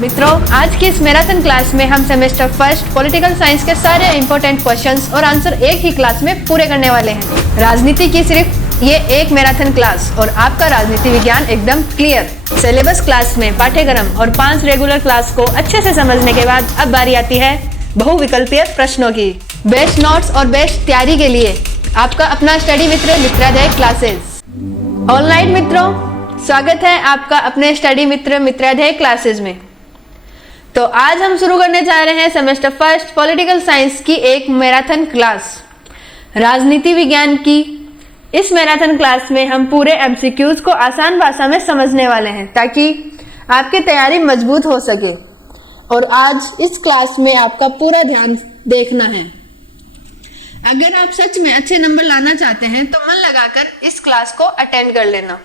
मित्रों, आज की इस मैराथन क्लास में हम सेमेस्टर फर्स्ट पॉलिटिकल साइंस के सारे इंपॉर्टेंट क्वेश्चंस और आंसर एक ही क्लास में पूरे करने वाले हैं। राजनीति की सिर्फ ये एक मैराथन क्लास और आपका राजनीति विज्ञान एकदम क्लियर। सिलेबस क्लास में पाठ्यक्रम और 5 रेगुलर क्लास को अच्छे से समझने के बाद अब बारी आती है बहुविकल्पीय प्रश्नों की। बेस्ट नोट्स और बेस्ट तैयारी के लिए आपका अपना स्टडी मित्र मित्राध्याय क्लासेस। ऑनलाइन मित्रों, स्वागत है आपका अपने स्टडी मित्र मित्राध्याय क्लासेस में। तो आज हम शुरू करने जा रहे हैं सेमेस्टर फर्स्ट पॉलिटिकल साइंस की एक मैराथन क्लास, राजनीति विज्ञान की। इस मैराथन क्लास में हम पूरे एमसीक्यूज को आसान भाषा में समझने वाले हैं ताकि आपकी तैयारी मजबूत हो सके। और आज इस क्लास में आपका पूरा ध्यान देखना है। अगर आप सच में अच्छे नंबर लाना चाहते हैं तो मन लगाकर इस क्लास को अटेंड कर लेना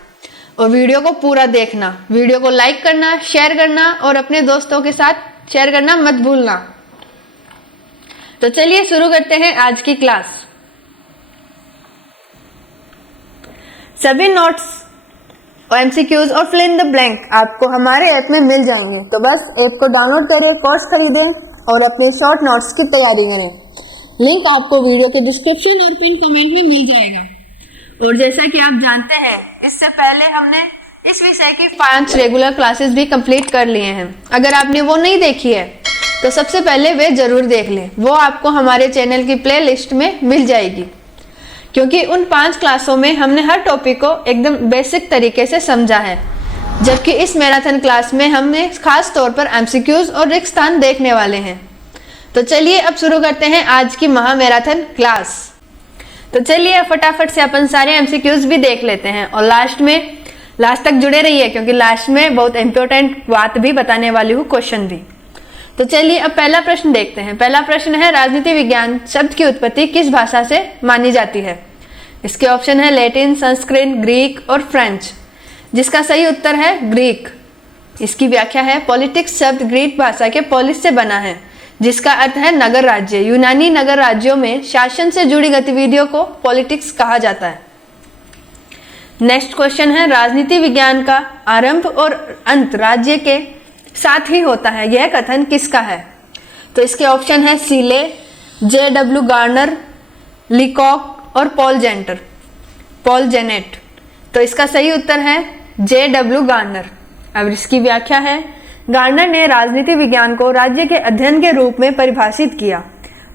और वीडियो को पूरा देखना। वीडियो को लाइक करना, शेयर करना और अपने दोस्तों के साथ शेयर करना मत भूलना। तो चलिए शुरू करते हैं आज की क्लास। सभी नोट्स और एमसीक्यूज और फिल इन द ब्लैंक आपको हमारे ऐप में मिल जाएंगे। तो बस ऐप को डाउनलोड करें, कोर्स खरीदें और अपने शॉर्ट नोट्स की तैयारी करें। लिंक आपको वीडियो के डिस्क्रिप्शन और पिन कमेंट में मिल जाएगा। और जैसा कि आप जानते हैं, इससे पहले हमने इस विषय की 5 रेगुलर क्लासेस भी कंप्लीट कर लिए हैं। अगर आपने वो नहीं देखी है तो सबसे पहले वे जरूर देख लें। वो आपको हमारे चैनल की प्लेलिस्ट में मिल जाएगी, क्योंकि उन 5 क्लासों में हमने हर टॉपिक को एकदम बेसिक तरीके से समझा है, जबकि इस मैराथन क्लास में हमने खास तौर पर एमसीक्यूज और रिक्त स्थान देखने वाले हैं। तो चलिए अब शुरू करते हैं आज की महा मैराथन क्लास। तो चलिए फटाफट से अपन सारे एमसीक्यूज भी देख लेते हैं और लास्ट तक जुड़े रहिए, क्योंकि लास्ट में बहुत इंपॉर्टेंट बात भी बताने वाली हूँ, क्वेश्चन भी। तो चलिए अब पहला प्रश्न देखते हैं। पहला प्रश्न है, राजनीति विज्ञान शब्द की उत्पत्ति किस भाषा से मानी जाती है? इसके ऑप्शन है लैटिन, संस्कृत, ग्रीक और फ्रेंच, जिसका सही उत्तर है ग्रीक। इसकी व्याख्या है, पॉलिटिक्स शब्द ग्रीक भाषा के पोलिस से बना है, जिसका अर्थ है नगर राज्य। यूनानी नगर राज्यों में शासन से जुड़ी गतिविधियों को पॉलिटिक्स कहा जाता है। नेक्स्ट क्वेश्चन है, राजनीति विज्ञान का आरंभ और अंत राज्य के साथ ही होता है, यह कथन किसका है? तो इसके ऑप्शन है सीले, J.W. गार्नर, लीकॉक और पॉल जेनेट। तो इसका सही उत्तर है J.W. गार्नर। अब इसकी व्याख्या है, गार्नर ने राजनीति विज्ञान को राज्य के अध्ययन के रूप में परिभाषित किया।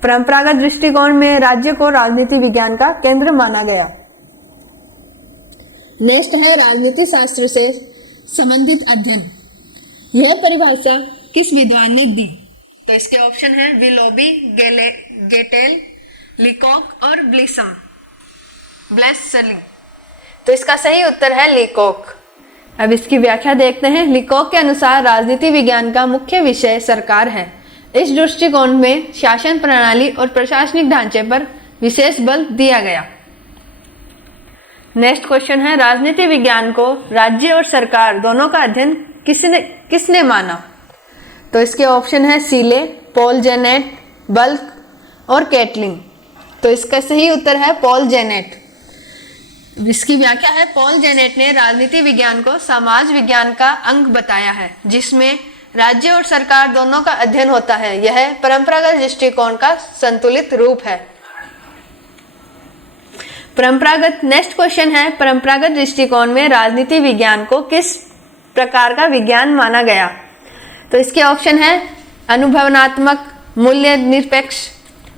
परंपरागत दृष्टिकोण में राज्य को राजनीति विज्ञान का केंद्र माना गया। नेक्स्ट है, राजनीति शास्त्र से संबंधित अध्ययन, यह परिभाषा किस विद्वान ने दी? तो इसके ऑप्शन है विलोबी, गेटेल, लीकॉक और ब्लेसली। तो इसका सही उत्तर है लीकॉक। अब इसकी व्याख्या देखते हैं। लीकॉक के अनुसार राजनीति विज्ञान का मुख्य विषय सरकार है। इस दृष्टिकोण में शासन प्रणाली और प्रशासनिक ढांचे पर विशेष बल दिया गया। नेक्स्ट क्वेश्चन है, राजनीति विज्ञान को राज्य और सरकार दोनों का अध्ययन किसने माना? तो इसके ऑप्शन है सीले, पॉल जेनेट, बल्क और कैटलिंग। तो इसका सही उत्तर है पॉल जेनेट। इसकी व्याख्या है, पॉल जेनेट ने राजनीति विज्ञान को समाज विज्ञान का अंग बताया है, जिसमें राज्य और सरकार दोनों का अध्ययन होता है। यह परंपरागत दृष्टिकोण का संतुलित रूप है। नेक्स्ट क्वेश्चन है, परंपरागत दृष्टिकोण में राजनीति विज्ञान को किस प्रकार का विज्ञान माना गया? तो इसके ऑप्शन है अनुभवनात्मक, मूल्य निरपेक्ष,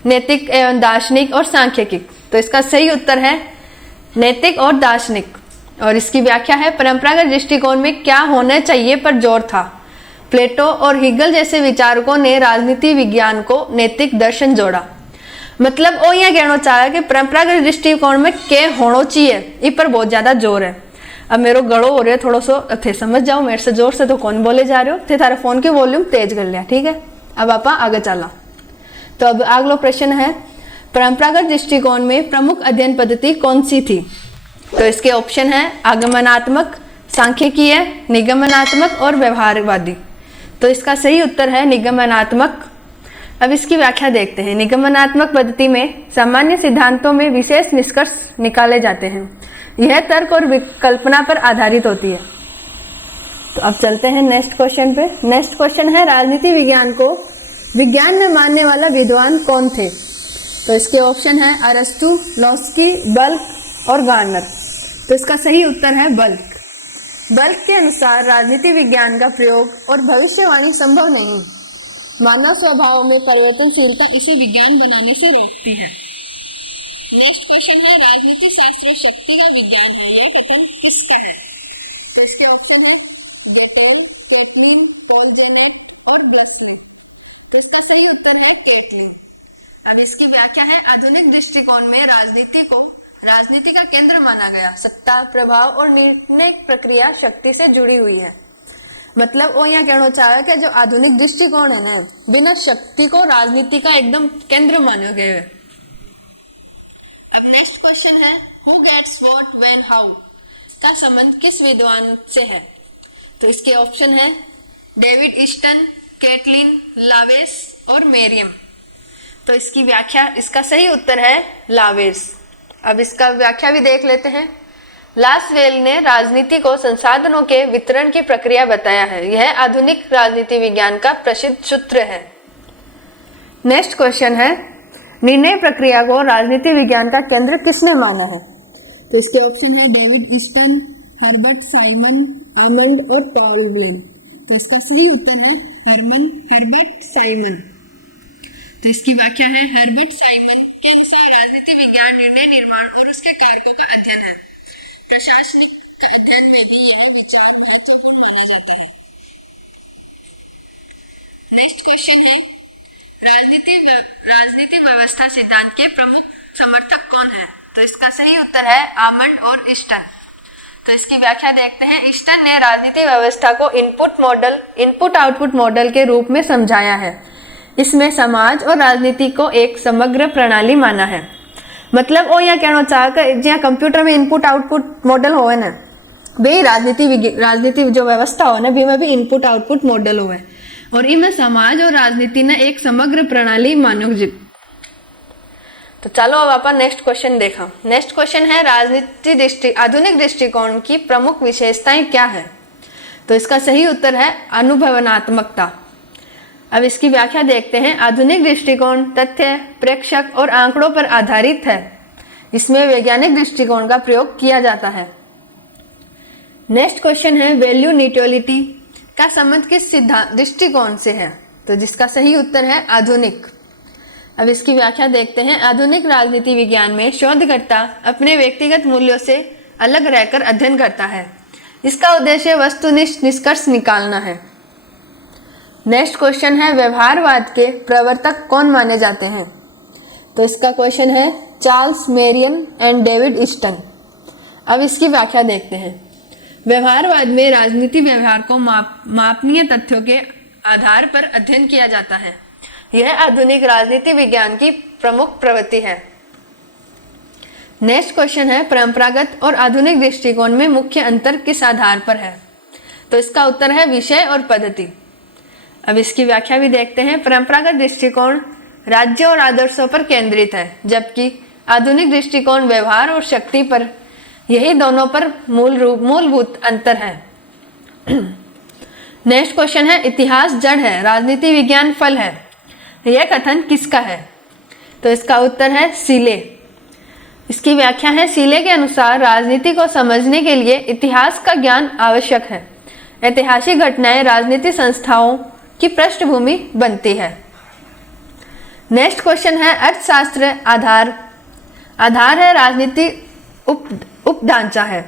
नैतिक एवं दार्शनिक और सांख्यिकी। तो इसका सही उत्तर है नैतिक और दार्शनिक। और इसकी व्याख्या है, परंपरागत दृष्टिकोण में क्या होना चाहिए पर जोर था। प्लेटो और हीगल जैसे विचारकों ने राजनीति विज्ञान को नैतिक दर्शन जोड़ा। मतलब वो यह कहना चाहा कि परंपरागत दृष्टिकोण में क्या होना चाहिए, इस पर बहुत ज्यादा जोर है। अब मेरे गड़ो हो रहे थोड़ा सो थे, समझ जाओ, मेरे से जोर से तो कौन बोले जा रहे हो थे, थारे फोन की वॉल्यूम तेज कर लिया, ठीक है। अब आप आगे चला। तो अब अगला प्रश्न है, परंपरागत दृष्टिकोण में प्रमुख अध्ययन पद्धति कौन सी थी? तो इसके ऑप्शन है आगमनात्मक, सांख्यिकीय, निगमनात्मक और व्यवहारवादी। तो इसका सही उत्तर है निगमनात्मक। अब इसकी व्याख्या देखते हैं। निगमनात्मक पद्धति में सामान्य सिद्धांतों में विशेष निष्कर्ष निकाले जाते हैं। यह तर्क और विकल्पना पर आधारित होती है। तो अब चलते हैं नेक्स्ट क्वेश्चन पे। नेक्स्ट क्वेश्चन है राजनीति विज्ञान को विज्ञान में मानने वाला विद्वान कौन थे? तो इसके ऑप्शन है अरस्तु, लॉस्की, बल्क और गार्नर। तो इसका सही उत्तर है बल्क। बल्क के अनुसार राजनीति विज्ञान का प्रयोग और भविष्यवाणी संभव नहीं। मानव स्वभाव में परिवर्तनशीलता इसे विज्ञान बनाने से रोकती है। नेक्स्ट क्वेश्चन है राजनीति शास्त्र शक्ति का विज्ञान है, यह कथन किसका है? तो इसके ऑप्शन है डेटेल, केटलिन, पॉल जेनेट और ब्लसमैन। तो इसका सही उत्तर है केटलिन। अब इसकी व्याख्या है आधुनिक दृष्टिकोण में राजनीति का केंद्र माना गया। सत्ता, प्रभाव और निर्णय प्रक्रिया शक्ति से जुड़ी हुई है। मतलब वो यहाँ कहना चाह रहा है कि जो आधुनिक दृष्टिकोण है ना, बिना शक्ति को राजनीति का एकदम केंद्र माने गए। अब नेक्स्ट क्वेश्चन है who gets what when how का संबंध किस विद्वान से है? तो इसके ऑप्शन है डेविड ईस्टन, केटलिन, लावेस और मेरियम। तो इसकी व्याख्या, इसका सही उत्तर है लावेस। अब इसका व्याख्या भी देख लेते हैं। लासवेल ने राजनीति को संसाधनों के वितरण की प्रक्रिया बताया है। यह आधुनिक राजनीति विज्ञान का प्रसिद्ध सूत्र है। नेक्स्ट क्वेश्चन है निर्णय प्रक्रिया को राजनीति विज्ञान का केंद्र किसने माना है? तो इसके ऑप्शन है David Easton, Herbert Simon, Almond और पॉल ब्लेन। तो इसका सही उत्तर है हर्बर्ट साइमन। तो इसकी व्याख्या है हर्बर्ट साइमन के अनुसार राजनीति विज्ञान निर्णय निर्माण और उसके कारकों का अध्ययन है। प्रशासनिक अध्ययन में भी यह विचार महत्वपूर्ण माना जाता है। नेक्स्ट क्वेश्चन है राजनीति व्यवस्था सिद्धांत के प्रमुख समर्थक कौन है? तो इसका सही उत्तर है आमंड और ईस्टन। तो इसकी व्याख्या देखते हैं। ईस्टन ने राजनीति व्यवस्था को इनपुट आउटपुट मॉडल के रूप में समझाया है। इसमें समाज और राजनीति को एक समग्र प्रणाली माना है। मतलब वो यह कहना चाहकर जहाँ कंप्यूटर में इनपुट आउटपुट मॉडल होवे ना, वे राजनीति जो व्यवस्था हो ना, में भी इनपुट आउटपुट मॉडल होवे और इनमें समाज और राजनीति ने एक समग्र प्रणाली मानो जी। तो चलो अब अपन नेक्स्ट क्वेश्चन देखा। नेक्स्ट क्वेश्चन है आधुनिक दृष्टिकोण की प्रमुख विशेषताएं क्या है? तो इसका सही उत्तर है अनुभवनात्मकता। अब इसकी व्याख्या देखते हैं। आधुनिक दृष्टिकोण तथ्य, प्रेक्षक और आंकड़ों पर आधारित है। इसमें वैज्ञानिक दृष्टिकोण का प्रयोग किया जाता है। नेक्स्ट क्वेश्चन है वैल्यू न्यूट्रलिटी का संबंध किस दृष्टिकोण से है? तो जिसका सही उत्तर है आधुनिक। अब इसकी व्याख्या देखते हैं। आधुनिक राजनीति विज्ञान में शोधकर्ता अपने व्यक्तिगत मूल्यों से अलग रहकर अध्ययन करता है। इसका उद्देश्य वस्तुनिष्ठ निष्कर्ष निकालना है। नेक्स्ट क्वेश्चन है व्यवहारवाद के प्रवर्तक कौन माने जाते हैं? तो इसका क्वेश्चन है Charles Merriam and David Easton. अब इसकी व्याख्या देखते हैं। व्यवहारवाद में राजनीति व्यवहार को मापनीय तथ्यों के आधार पर अध्ययन किया जाता है। यह आधुनिक राजनीति विज्ञान की प्रमुख प्रवृत्ति है। नेक्स्ट क्वेश्चन है परंपरागत और आधुनिक दृष्टिकोण में मुख्य अंतर किस आधार पर है? तो इसका उत्तर है विषय और पद्धति। अब इसकी व्याख्या भी देखते हैं। परंपरागत दृष्टिकोण राज्य और आदर्शों पर केंद्रित है, जबकि आधुनिक दृष्टिकोण व्यवहार और शक्ति पर। यही दोनों पर मूलभूत अंतर है। नेक्स्ट क्वेश्चन है इतिहास जड़ है, राजनीति विज्ञान फल है। यह कथन किसका है? तो इसका उत्तर है सीले। इसकी व्याख्या है सीले के अनुसार राजनीति को समझने के लिए इतिहास का ज्ञान आवश्यक है। ऐतिहासिक घटनाएं राजनीति संस्थाओं की पृष्ठभूमि बनती है। नेक्स्ट क्वेश्चन है अर्थशास्त्र आधार है, राजनीति उपढांचा है।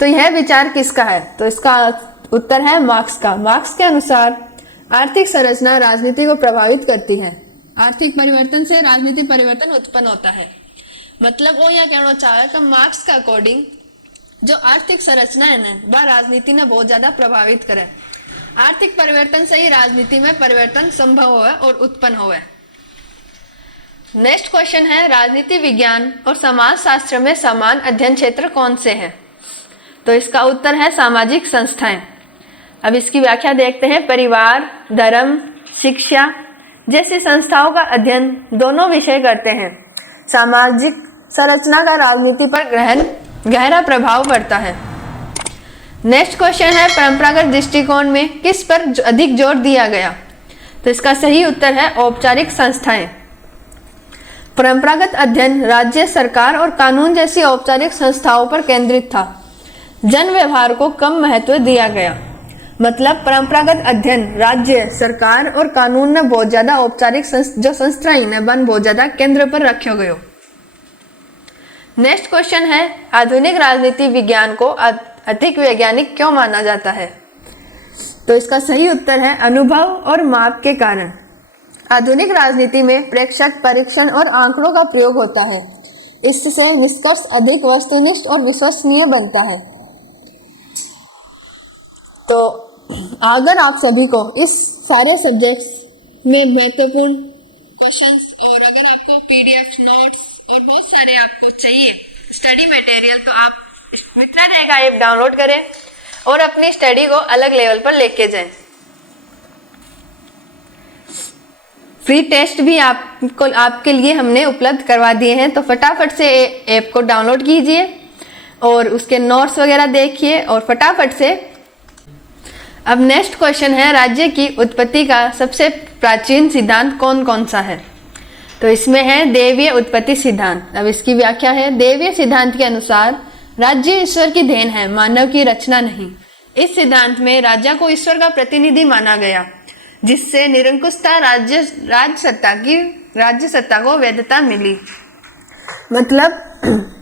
तो यह विचार किसका है? तो इसका उत्तर है मार्क्स का। मार्क्स के अनुसार आर्थिक संरचना राजनीति को प्रभावित करती है। आर्थिक परिवर्तन से राजनीति परिवर्तन उत्पन्न होता है। मतलब वो यह कहना चाह रहा है कि मार्क्स का अकॉर्डिंग जो आर्थिक संरचना है ना, वह राजनीति ने बहुत ज्यादा प्रभावित करे। आर्थिक परिवर्तन से ही राजनीति में परिवर्तन संभव हुआ और उत्पन्न हुआ। नेक्स्ट क्वेश्चन है राजनीति विज्ञान और समाज शास्त्र में समान अध्ययन क्षेत्र कौन से हैं? तो इसका उत्तर है सामाजिक संस्थाएं। अब इसकी व्याख्या देखते हैं। परिवार, धर्म, शिक्षा जैसी संस्थाओं का अध्ययन दोनों विषय करते हैं। सामाजिक संरचना का राजनीति पर गहरा प्रभाव पड़ता है। नेक्स्ट क्वेश्चन है परंपरागत दृष्टिकोण में किस पर अधिक जोर दिया गया? तो इसका सही उत्तर है औपचारिक संस्थाएं। परंपरागत अध्ययन राज्य सरकार और कानून जैसी औपचारिक संस्थाओं पर केंद्रित था। जन व्यवहार को कम महत्व दिया गया। मतलब परंपरागत अध्ययन राज्य सरकार और कानून ने बहुत ज्यादा औपचारिक जो संस्थाएं ने बन बहुत ज्यादा केंद्र पर रखो गयो। नेक्स्ट क्वेश्चन है आधुनिक राजनीति विज्ञान को अधिक वैज्ञानिक क्यों माना जाता है? तो इसका सही उत्तर है अनुभव और माप के कारण। आधुनिक राजनीति में प्रेक्षक परीक्षण और आंकड़ों का प्रयोग होता है। इससे निष्कर्ष अधिक वस्तुनिष्ठ और विश्वसनीय बनता है। तो अगर आप सभी को इस सारे सब्जेक्ट्स में महत्वपूर्ण क्वेश्चंस और अगर आपको पीडीएफ नोट्स और बहुत सारे आपको चाहिए स्टडी मटेरियल, तो आप मित्रा रहेगा ऐप डाउनलोड करें और अपनी स्टडी को अलग लेवल पर लेके जाएं। फ्री टेस्ट भी आपके लिए हमने उपलब्ध करवा दिए हैं, तो फटाफट से ऐप को डाउनलोड कीजिए और उसके नोट्स वगैरह देखिए और फटाफट से। अब नेक्स्ट क्वेश्चन है राज्य की उत्पत्ति का सबसे प्राचीन सिद्धांत कौन कौन सा है? तो इसमें है देवीय उत्पत्ति सिद्धांत। अब इसकी व्याख्या है देवीय सिद्धांत के अनुसार राज्य ईश्वर की देन है, मानव की रचना नहीं। इस सिद्धांत में राजा को ईश्वर का प्रतिनिधि माना गया, जिससे निरंकुशता राज्य सत्ता को वैधता मिली। मतलब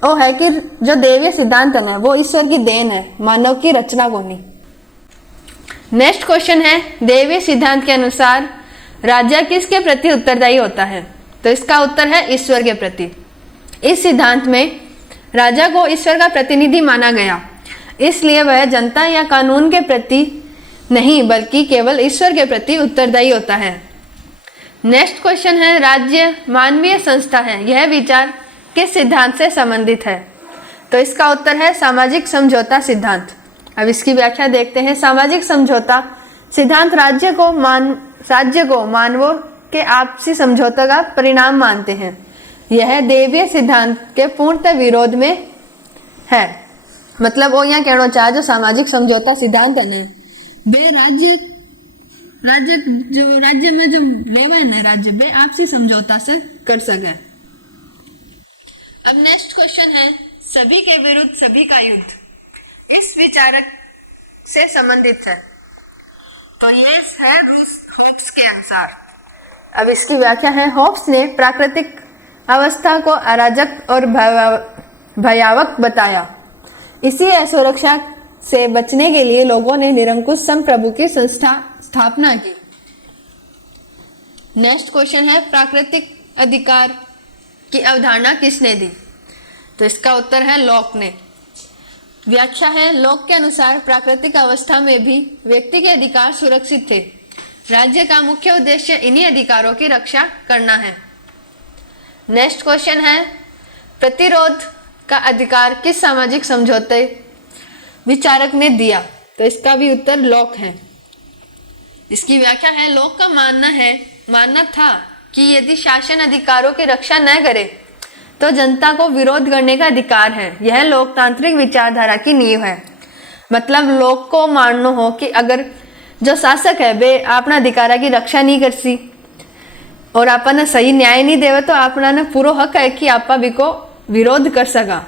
वो है कि जो देवीय सिद्धांत है वो ईश्वर की देन है, मानव की रचना को नहीं। नेक्स्ट क्वेश्चन है देवीय सिद्धांत के अनुसार राजा किसके प्रति उत्तरदायी होता है? तो इसका उत्तर है ईश्वर के प्रति। इस सिद्धांत में राजा को ईश्वर का प्रतिनिधि माना गया, इसलिए वह जनता या कानून के प्रति नहीं बल्कि केवल ईश्वर के प्रति उत्तरदायी होता है। नेक्स्ट क्वेश्चन है राज्य मानवीय संस्था है, यह विचार किस सिद्धांत से संबंधित है? तो इसका उत्तर है सामाजिक समझौता सिद्धांत। अब इसकी व्याख्या देखते हैं। सामाजिक समझौता सिद्धांत राज्य को मानवों के आपसी समझौते का परिणाम मानते हैं। यह देवीय सिद्धांत के पूर्णतः विरोध में है। मतलब वो यहाँ कहना चाहे जो सामाजिक समझौता सिद्धांत है ना, वे राज्य में जो लेवा है ना राज्य वे आपसी समझौता से कर सके। अब नेक्स्ट क्वेश्चन है सभी के विरुद्ध सभी का युद्ध इस विचारक से संबंधित है। तो ये है होब्स के अनुसार। अब इसकी व्याख्या है होब्स ने प्राकृतिक अवस्था को अराजक और भयावक बताया। इसी असुरक्षा से बचने के लिए लोगों ने निरंकुश संप्रभु की स्थापना की। नेक्स्ट क्वेश्चन है प्राकृतिक अधिकार की अवधारणा किसने दी? तो इसका उत्तर है लॉक ने। व्याख्या है लॉक के अनुसार प्राकृतिक अवस्था में भी व्यक्ति के अधिकार सुरक्षित थे। राज्य का मुख्य उद्देश्य इन्हीं अधिकारों की रक्षा करना है। नेक्स्ट क्वेश्चन है प्रतिरोध का अधिकार किस सामाजिक समझौते विचारक ने दिया? तो इसका भी उत्तर लॉक है। इसकी व्याख्या है लॉक का मानना था कि यदि शासन अधिकारों की रक्षा न करे तो जनता को विरोध करने का अधिकार है। यह लोकतांत्रिक विचारधारा की नींव है। मतलब लोग को मानना हो कि अगर जो शासक है वे अपना अधिकारा की रक्षा नहीं करसी और आपने सही न्याय नहीं देवे तो अपना ने पूरा हक है कि आपा भी को विरोध कर सका।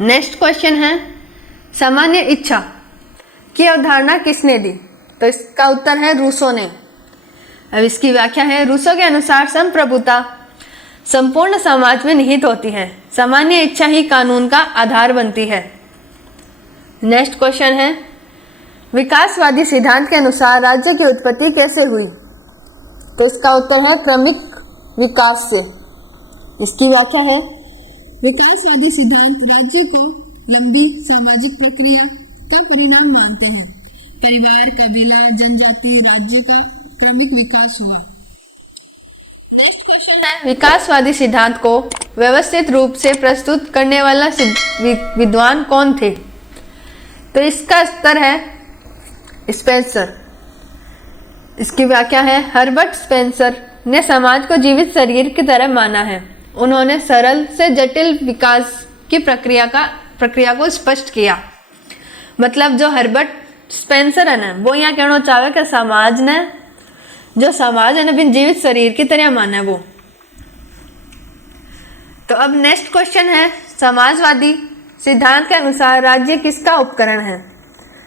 नेक्स्ट क्वेश्चन है सामान्य इच्छा की अवधारणा किसने दी? तो इसका उत्तर है रूसो ने। अब इसकी व्याख्या है रूसो के अनुसार संप्रभुता संपूर्ण समाज में निहित होती है। सामान्य इच्छा ही कानून का आधार बनती है। नेक्स्ट क्वेश्चन है विकासवादी सिद्धांत के अनुसार राज्य की उत्पत्ति कैसे हुई? तो इसका उत्तर है क्रमिक विकास से। इसकी व्याख्या है विकासवादी सिद्धांत राज्य को लंबी सामाजिक प्रक्रिया का परिणाम मानते हैं। परिवार, कबीला, जनजाति, राज्य का क्रमिक विकास हुआ। नेक्स्ट क्वेश्चन है विकासवादी सिद्धांत को व्यवस्थित रूप से प्रस्तुत करने वाला विद्वान कौन थे? तो इसका उत्तर है स्पेंसर। इसकी व्याख्या है हर्बर्ट स्पेंसर ने समाज को जीवित शरीर की तरह माना है। उन्होंने सरल से जटिल विकास की प्रक्रिया को स्पष्ट किया। मतलब जो हर्बर्ट स्पेंसर है ना, वो यहाँ कहना चाहे कि समाज ने जो समाज है ना बिन जीवित शरीर की तरह माना है वो। तो अब नेक्स्ट क्वेश्चन है, समाजवादी सिद्धांत के अनुसार राज्य किसका उपकरण है?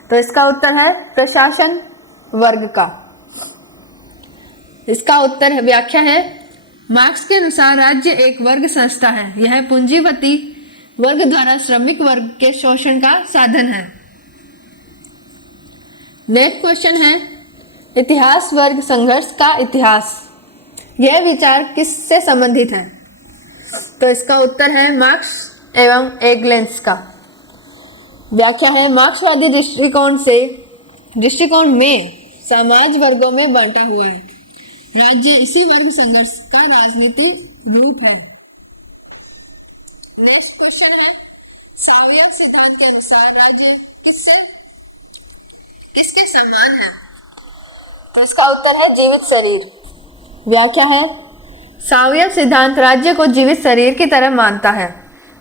तो इसका उत्तर है प्रशासन वर्ग का। इसका उत्तर है, व्याख्या है, मार्क्स के अनुसार राज्य एक वर्ग संस्था है, यह पूंजीपति वर्ग द्वारा श्रमिक वर्ग के शोषण का साधन है। नेक्स्ट क्वेश्चन है, इतिहास वर्ग संघर्ष का इतिहास, यह विचार किससे संबंधित है? तो इसका उत्तर है मार्क्स एवं एंगेल्स का। व्याख्या है, मार्क्सवादी दृष्टिकोण में समाज वर्गों में बांटा हुआ है, राज्य इसी वर्ग संघर्ष का राजनीतिक रूप है। नेक्स्ट क्वेश्चन है, सावयव सिद्धांत के अनुसार राज्य किसके समान है? तो इसका उत्तर है जीवित शरीर। व्याख्या है, सावयव सिद्धांत राज्य को जीवित शरीर की तरह मानता है।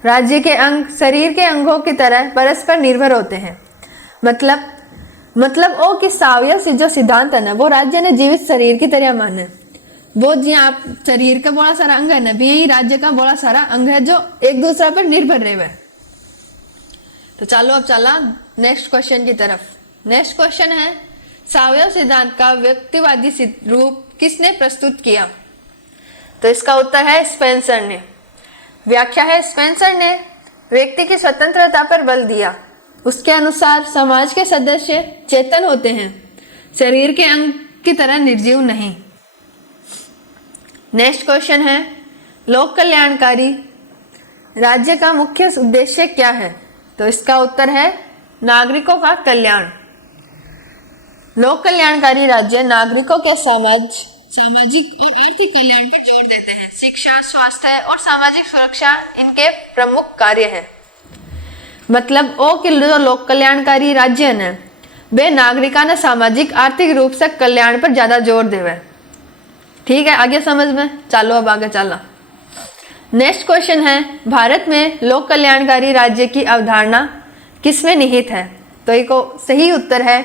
राज्य के अंग शरीर के अंगों की तरह परस्पर निर्भर होते हैं। मतलब ओ कि सावयव से जो सिद्धांत है ना, वो राज्य ने जीवित शरीर की तरह माने। वो जी आप शरीर का बड़ा सारा अंग है ना, भी यही राज्य का बड़ा सारा अंग है जो एक दूसरे पर निर्भर रहे। तो चलो अब चला नेक्स्ट क्वेश्चन की तरफ। नेक्स्ट क्वेश्चन है, सावयव सिद्धांत का व्यक्तिवादी रूप किसने प्रस्तुत किया? तो इसका उत्तर है स्पेंसर ने। व्याख्या है, स्पेंसर ने व्यक्ति की स्वतंत्रता पर बल दिया। उसके अनुसार समाज के सदस्य चेतन होते हैं, शरीर के अंग की तरह निर्जीव नहीं। नेक्स्ट क्वेश्चन है, लोक कल्याणकारी राज्य का मुख्य उद्देश्य क्या है? तो इसका उत्तर है नागरिकों का कल्याण। लोक कल्याणकारी राज्य नागरिकों के सामाजिक और आर्थिक कल्याण पर जोर देते हैं। शिक्षा, स्वास्थ्य और सामाजिक सुरक्षा इनके प्रमुख कार्य हैं। मतलब ओ कि जो लोक कल्याणकारी राज्य है ना, वे नागरिका ने सामाजिक आर्थिक रूप से कल्याण पर ज्यादा जोर देवे। ठीक है, आगे समझ में चलो, अब आगे चला। नेक्स्ट क्वेश्चन है, भारत में लोक कल्याणकारी राज्य की अवधारणा किसमें निहित है? तो एक सही उत्तर है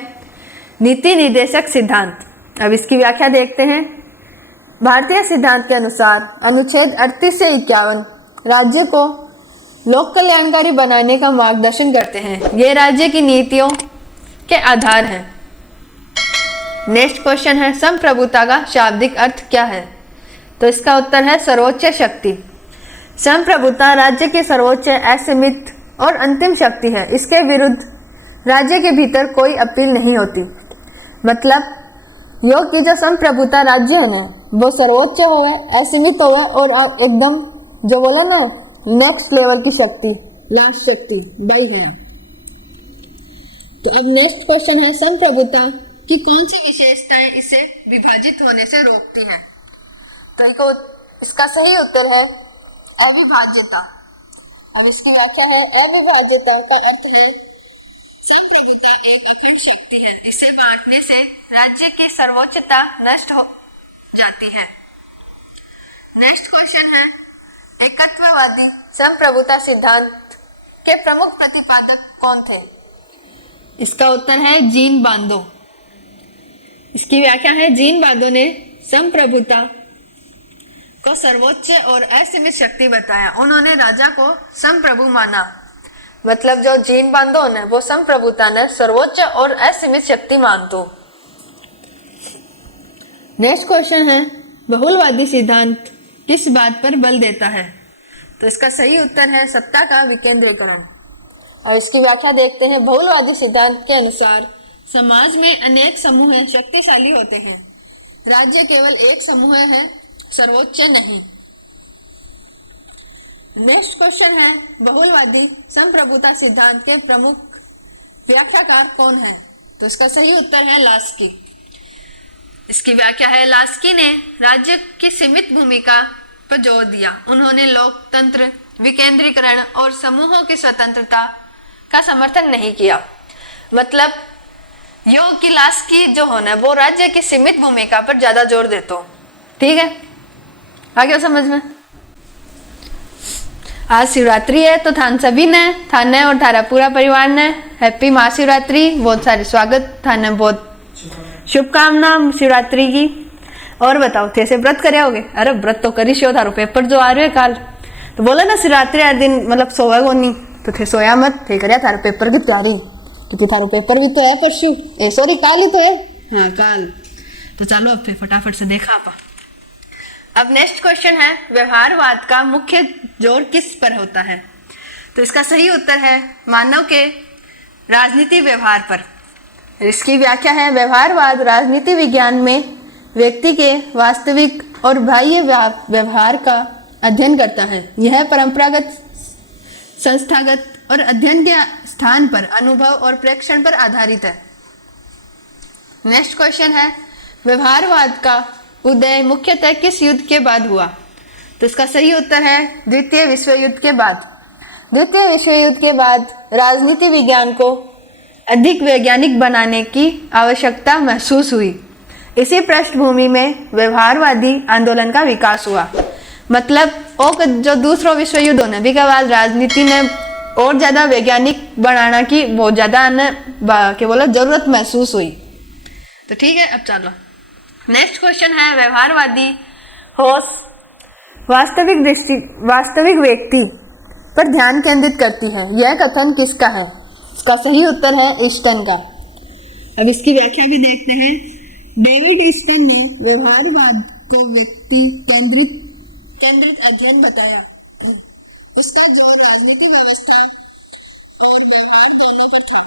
नीति निर्देशक सिद्धांत। अब इसकी व्याख्या देखते हैं। भारतीय सिद्धांत के अनुसार अनुच्छेद 38 से 51 राज्य को लोक कल्याणकारी बनाने का मार्गदर्शन करते हैं। ये राज्य की नीतियों के आधार हैं। नेक्स्ट क्वेश्चन है, संप्रभुता का शाब्दिक अर्थ क्या है? तो इसका उत्तर है सर्वोच्च शक्ति। संप्रभुता राज्य की सर्वोच्च, असीमित और अंतिम शक्ति है। इसके विरुद्ध राज्य के भीतर कोई अपील नहीं होती। मतलब योग की जो संप्रभुता राज्य है ना, वो सर्वोच्च होवे, असीमित होवे और एकदम जो बोले ना नेक्स्ट लेवल की शक्ति, लास्ट शक्ति बाई है। तो अब नेक्स्ट क्वेश्चन है, संप्रभुता की कौन सी विशेषताएं इसे विभाजित होने से रोकती हैं? तो इसका सही उत्तर है अविभाज्यता। अब इसकी व्याख्या है, अविभाज्यता का अर्थ है संप्रभुता एक अखंड शक्ति है, इसे बांटने से राज्य की सर्वोच्चता नष्ट हो जाती है। नेक्स्ट क्वेश्चन है, एकत्ववादी संप्रभुता सिद्धांत के प्रमुख प्रतिपादक कौन थे? इसका उत्तर है जीन बांदो। इसकी व्याख्या है, जीन बांदो ने संप्रभुता को सर्वोच्च और असीमित शक्ति बताया। उन्होंने राजा को संप्रभु माना। मतलब जो जीन बांदो ने वो संप्रभुता ने सर्वोच्च और असीमित शक्ति मानतो। नेक्स्ट क्वेश्चन है, बहुलवादी सिद्धांत किस बात पर बल देता है? तो इसका सही उत्तर है सत्ता का विकेंद्रीकरण। और इसकी व्याख्या देखते हैं। बहुलवादी सिद्धांत के अनुसार समाज में अनेक समूह शक्तिशाली होते हैं, राज्य केवल एक समूह है, सर्वोच्च नहीं। नेक्स्ट क्वेश्चन है, बहुलवादी संप्रभुता सिद्धांत के प्रमुख व्याख्याकार कौन है? तो इसका सही उत्तर है लास्की। इसकी व्याख्या है, लास्की ने राज्य की सीमित भूमिका पर जोर दिया। उन्होंने लोकतंत्र, विकेंद्रीकरण और समूहों की स्वतंत्रता का समर्थन नहीं किया। मतलब योग की लास्की जो होना वो राज्य की सीमित भूमिका पर ज्यादा जोर देते हो। ठीक है, आ गया समझ में? आज शिवरात्रि है तो थान सभी ने, थाने और थारा पूरा परिवार ने हैप्पी महाशिवरात्रि, बहुत सारे स्वागत, थाने बहुत शुभकामना शिवरात्रि की। और बताओ थे से व्रत करे होगे? अरे व्रत तो करी शो, थारो पेपर जो आ रहे है काल, तो बोला ना शिवरात्रि हर दिन मतलब सोवा को नहीं, तो थे सोया मत, थे करे थारा पेपर की तैयारी, क्योंकि थारा पेपर भी तो है परसों, ए सॉरी काल ही तो है, हाँ काल। तो चलो अब फिर फटाफट से देखा आपा। अब नेक्स्ट क्वेश्चन है, व्यवहारवाद का मुख्य जोर किस पर होता है? तो इसका सही उत्तर है मानव के राजनीति व्यवहार पर। इसकी व्याख्या है, व्यवहारवाद राजनीति विज्ञान में व्यक्ति के वास्तविक और बाह्य व्यवहार का अध्ययन करता है। यह परंपरागत, संस्थागत और अध्ययन के स्थान पर, अनुभव और प्रेक्षण पर आधारित है। नेक्स्ट क्वेश्चन है, व्यवहारवाद का उदय मुख्यतः किस युद्ध के बाद हुआ? तो इसका सही उत्तर है द्वितीय विश्व युद्ध के बाद। द्वितीय विश्व युद्ध के बाद राजनीति विज्ञान को अधिक वैज्ञानिक बनाने की आवश्यकता महसूस हुई। इसी पृष्ठभूमि में व्यवहारवादी आंदोलन का विकास हुआ। मतलब जो दूसरा विश्व युद्ध होने भी के बाद राजनीति ने और ज्यादा वैज्ञानिक बनाना की बहुत ज्यादा क्या बोला जरूरत महसूस हुई। तो ठीक है, अब चलो नेक्स्ट क्वेश्चन है, व्यवहारवादी होश वास्तविक व्यक्ति पर ध्यान केंद्रित करती है, यह कथन किसका है? इसका सही उत्तर है ईस्टन का। अब इसकी व्याख्या भी देखते हैं। डेविड ईस्टन ने व्यवहारवाद को व्यक्ति केंद्रित अध्ययन बताया। इसका जोर राजनीतिक व्यवस्था और व्यवहार दोनों पर था।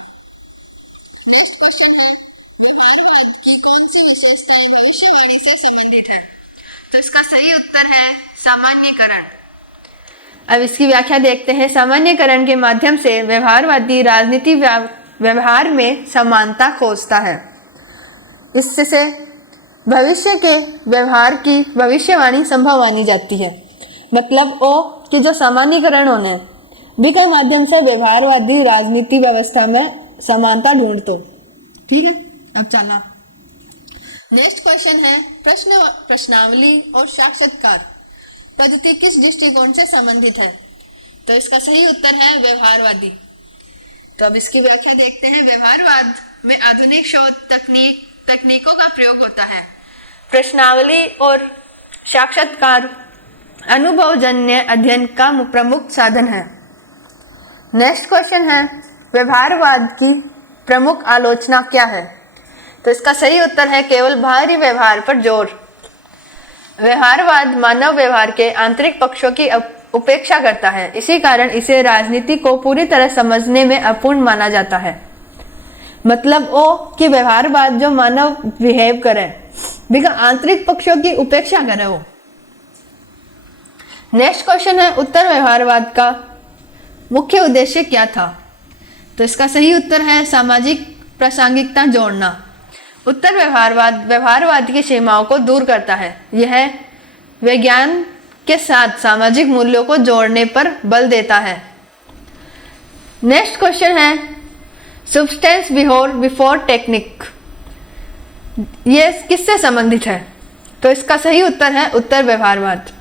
नेक्स्ट क्वेश्चन है, व्यवहारवाद की कौन सी विशेषता भविष्यवाणी से संबंधित है? तो इसका सही उत्तर है सामान्यीकरण। अब इसकी व्याख्या देखते हैं। सामान्यीकरण के माध्यम से व्यवहारवादी राजनीति व्यवहार में समानता खोजता है। इससे भविष्य के व्यवहार की भविष्यवाणी संभव मानी जाती है। मतलब ओ कि जो सामान्यीकरण होने भी के माध्यम से व्यवहारवादी राजनीति व्यवस्था में समानता ढूंढतो। ठीक है, अब चला नेक्स्ट क्वेश्चन है, प्रश्नावली और साक्षात्कार पद्धति किस दृष्टिकोण से संबंधित है? तो इसका सही उत्तर है व्यवहारवादी। तो अब इसकी व्याख्या देखते हैं। व्यवहारवाद में आधुनिक शोध तकनीकों का प्रयोग होता है। प्रश्नावली और साक्षात्कार अनुभवजन्य अध्ययन का प्रमुख साधन है। नेक्स्ट क्वेश्चन है, व्यवहारवाद की प्रमुख आलोचना क्या है? तो इसका सही उत्तर है केवल बाहरी व्यवहार पर जोर। व्यवहारवाद मानव व्यवहार के आंतरिक पक्षों की उपेक्षा करता है। इसी कारण इसे राजनीति को पूरी तरह समझने में अपूर्ण माना जाता है। मतलब ओ कि व्यवहारवाद जो मानव बिहेव करे बिना आंतरिक पक्षों की उपेक्षा करे वो। नेक्स्ट क्वेश्चन है, उत्तर व्यवहारवाद का मुख्य उद्देश्य क्या था? तो इसका सही उत्तर है सामाजिक प्रासंगिकता जोड़ना। उत्तर व्यवहारवाद की सीमाओं को दूर करता है। यह विज्ञान के साथ सामाजिक मूल्यों को जोड़ने पर बल देता है। नेक्स्ट क्वेश्चन है, सब्सटेंस बिफोर टेक्निक, ये किससे संबंधित है? तो इसका सही उत्तर है उत्तर व्यवहारवाद।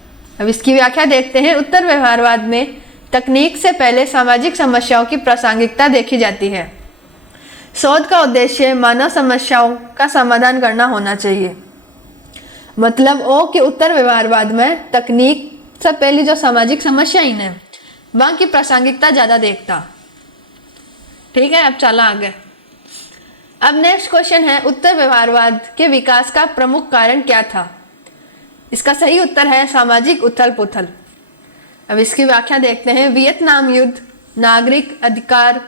अब इसकी व्याख्या देखते हैं। उत्तर व्यवहारवाद में तकनीक से पहले सामाजिक समस्याओं की प्रासंगिकता देखी जाती है। शोध का उद्देश्य मानव समस्याओं का समाधान करना होना चाहिए। मतलब ओ कि उत्तर व्यवहारवाद में तकनीक से पहले जो सामाजिक समस्याएं हैं वहां की प्रासंगिकता ज्यादा देखता। ठीक है, अब चला आगे। अब नेक्स्ट क्वेश्चन है, उत्तर व्यवहारवाद के विकास का प्रमुख कारण क्या था? इसका सही उत्तर है सामाजिक उथल पुथल। अब इसकी व्याख्या देखते हैं। वियतनाम युद्ध, नागरिक अधिकार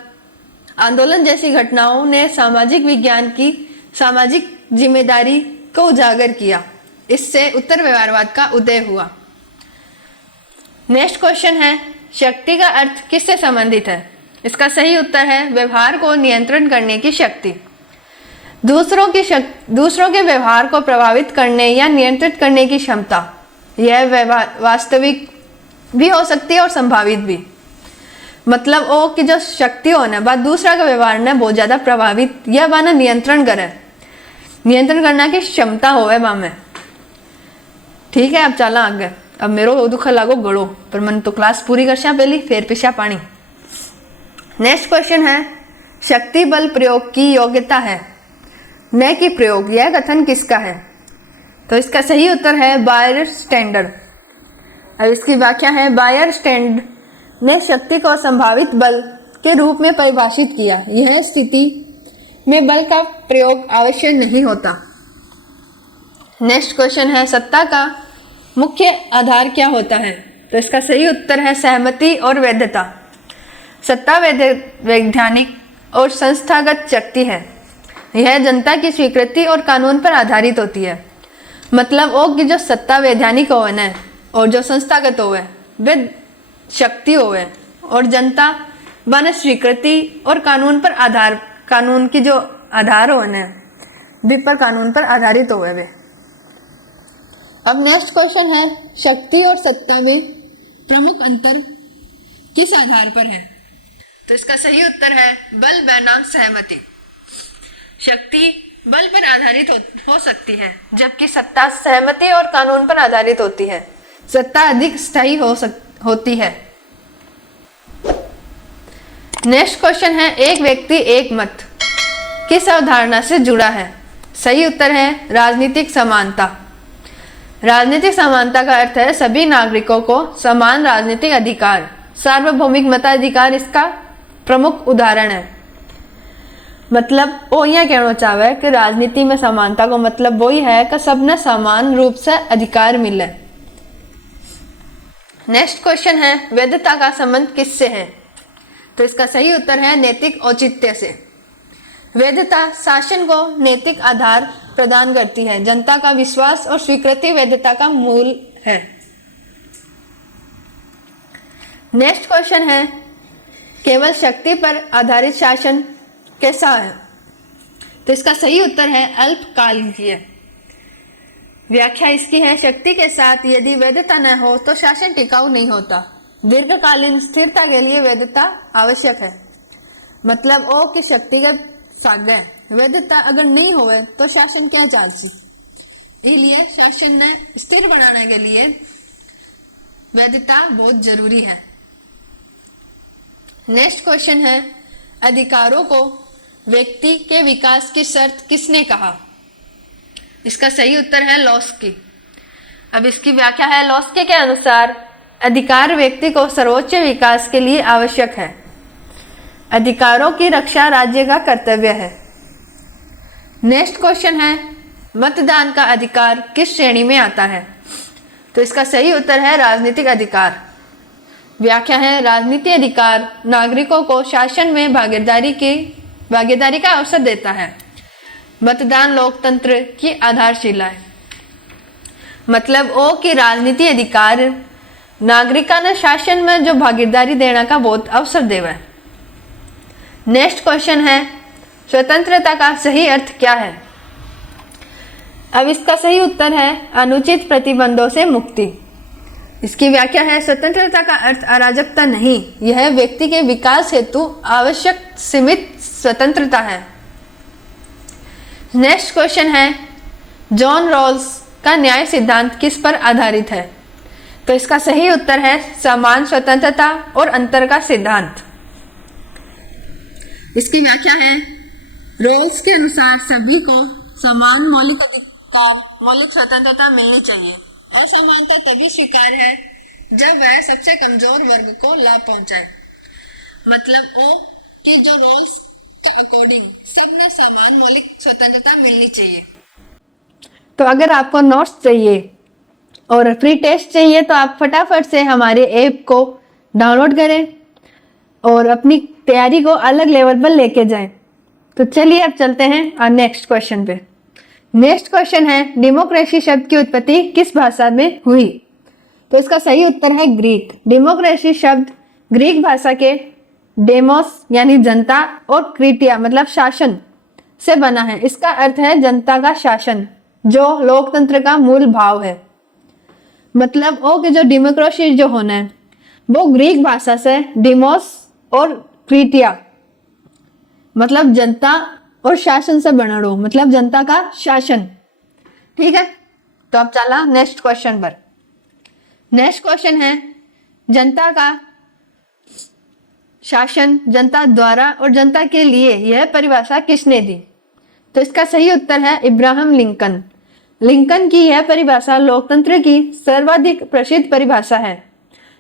आंदोलन जैसी घटनाओं ने सामाजिक विज्ञान की सामाजिक जिम्मेदारी को उजागर किया। इससे उत्तर व्यवहारवाद का उदय हुआ। नेक्स्ट क्वेश्चन है, शक्ति का अर्थ किससे संबंधित है? इसका सही उत्तर है व्यवहार को नियंत्रण करने की शक्ति। दूसरों के व्यवहार को प्रभावित करने या नियंत्रित करने की क्षमता। यह वास्तविक भी हो सकती है और संभावित भी। मतलब ओ कि जो शक्ति होना बात दूसरा का व्यवहार ने बहुत ज्यादा प्रभावित या बाना नियंत्रण करे, नियंत्रण करना की क्षमता होवे बा में। ठीक है, अब चला आगे। अब मेरो दुख लागो गड़ो, पर मन तो क्लास पूरी करशा पहली फिर पिछा पानी। नेक्स्ट क्वेश्चन है, शक्ति बल प्रयोग की योग्यता है न कि प्रयोग, यह कथन किसका है? तो इसका सही उत्तर है बायर स्टैंडर्ड। अब इसकी व्याख्या है, बायर स्टैंड ने शक्ति को संभावित बल के रूप में परिभाषित किया। यह स्थिति में बल का प्रयोग आवश्यक नहीं होता। नेक्स्ट क्वेश्चन है, सत्ता का मुख्य आधार क्या होता है? तो इसका सही उत्तर है सहमति और वैधता। सत्ता वैधानिक और संस्थागत शक्ति है। यह जनता की स्वीकृति और कानून पर आधारित होती है। मतलब वो कि जो सत्ता वैधानिक हो न और जो संस्थागत हो वे शक्ति हो और जनता बन स्वीकृति और कानून पर आधार, कानून की जो आधार हो न भी पर कानून पर आधारित हो वे। अब नेक्स्ट क्वेश्चन है, शक्ति और सत्ता में प्रमुख अंतर किस आधार पर है? तो इसका सही उत्तर है बल बनाम सहमति। शक्ति बल पर आधारित हो सकती है, जबकि सत्ता सहमति और कानून पर आधारित होती है। सत्ता अधिक स्थायी होती है। नेक्स्ट क्वेश्चन है, एक व्यक्ति एक मत किस अवधारणा से जुड़ा है? सही उत्तर है राजनीतिक समानता। राजनीतिक समानता का अर्थ है सभी नागरिकों को समान राजनीतिक अधिकार। सार्वभौमिक मताधिकार इसका प्रमुख उदाहरण है। मतलब वो यह कहना चाहे कि राजनीति में समानता को मतलब वही है कि सबने समान रूप से अधिकार मिले। नेक्स्ट क्वेश्चन है, वैधता का संबंध किससे है? तो इसका सही उत्तर है नैतिक औचित्य से। वैधता शासन को नैतिक आधार प्रदान करती है। जनता का विश्वास और स्वीकृति वैधता का मूल है। नेक्स्ट क्वेश्चन है, केवल शक्ति पर आधारित शासन कैसा है? तो इसका सही उत्तर है अल्पकालीन। व्याख्या इसकी है, शक्ति के साथ यदि वैधता न हो तो शासन टिकाऊ नहीं होता। दीर्घकालीन स्थिरता के लिए वैधता आवश्यक है। मतलब ओ कि शक्ति के साथ वैधता अगर नहीं होवे तो शासन क्या चालसी। इसलिए शासन ने स्थिर बनाने के लिए वैधता बहुत जरूरी है। नेक्स्ट क्वेश्चन है, अधिकारों को व्यक्ति के विकास की शर्त किसने कहा? इसका सही उत्तर है लॉस्की। अब इसकी व्याख्या है, लॉस्की के अनुसार अधिकार व्यक्ति को सर्वोच्च विकास के लिए आवश्यक है। अधिकारों की रक्षा राज्य का कर्तव्य है। नेक्स्ट क्वेश्चन है, मतदान का अधिकार किस श्रेणी में आता है? तो इसका सही उत्तर है राजनीतिक अधिकार। व्याख्या है, राजनीतिक अधिकार नागरिकों को शासन में भागीदारी का अवसर देता है। मतदान लोकतंत्र की आधारशिला है। मतलब ओ कि राजनीतिक अधिकार नागरिकों ने शासन में जो भागीदारी देने का बहुत अवसर देवा है। नेक्स्ट क्वेश्चन है, स्वतंत्रता का सही अर्थ क्या है? अब इसका सही उत्तर है अनुचित प्रतिबंधों से मुक्ति। इसकी व्याख्या है, स्वतंत्रता का अर्थ अराजकता नहीं, यह व्यक्ति के विकास हेतु आवश्यक सीमित स्वतंत्रता है। नेक्स्ट क्वेश्चन है, जॉन रॉल्स का न्याय सिद्धांत किस पर आधारित है? तो इसका सही उत्तर है समान स्वतंत्रता और अंतर का सिद्धांत। इसकी व्याख्या है, रॉल्स के अनुसार सभी को समान मौलिक अधिकार, मौलिक स्वतंत्रता मिलनी चाहिए। असमानता तभी स्वीकार है जब वह सबसे कमजोर वर्ग को लाभ पहुंचाए। मतलब ओ कि जो रॉल्स के अकॉर्डिंग सबने समान मौलिक स्वतंत्रता मिलनी चाहिए। तो अगर आपको नोट्स चाहिए और फ्री टेस्ट चाहिए तो आप फटाफट से हमारे ऐप को डाउनलोड करें और अपनी तैयारी को अलग लेवल पर लेके जाएं। तो चलिए अब चलते हैं नेक्स्ट क्वेश्चन पे। नेक्स्ट क्वेश्चन है, डेमोक्रेसी शब्द की उत्पत्ति किस भाषा में हुई? तो इसका सही उत्तर है ग्रीक। डेमोक्रेसी शब्द ग्रीक भाषा के डेमोस यानी जनता और क्रीटिया मतलब शासन से बना है। इसका अर्थ है जनता का शासन, जो लोकतंत्र का मूल भाव है। मतलब ओ कि जो डेमोक्रेसी जो होना है वो ग्रीक भाषा से डेमोस और क्रीटिया मतलब जनता और शासन से बना हो, मतलब जनता का शासन। ठीक है, तो अब चला नेक्स्ट क्वेश्चन पर। नेक्स्ट क्वेश्चन है, जनता का शासन जनता द्वारा और जनता के लिए, यह परिभाषा किसने दी? तो इसका सही उत्तर है इब्राहम लिंकन। लिंकन की यह परिभाषा लोकतंत्र की सर्वाधिक प्रसिद्ध परिभाषा है।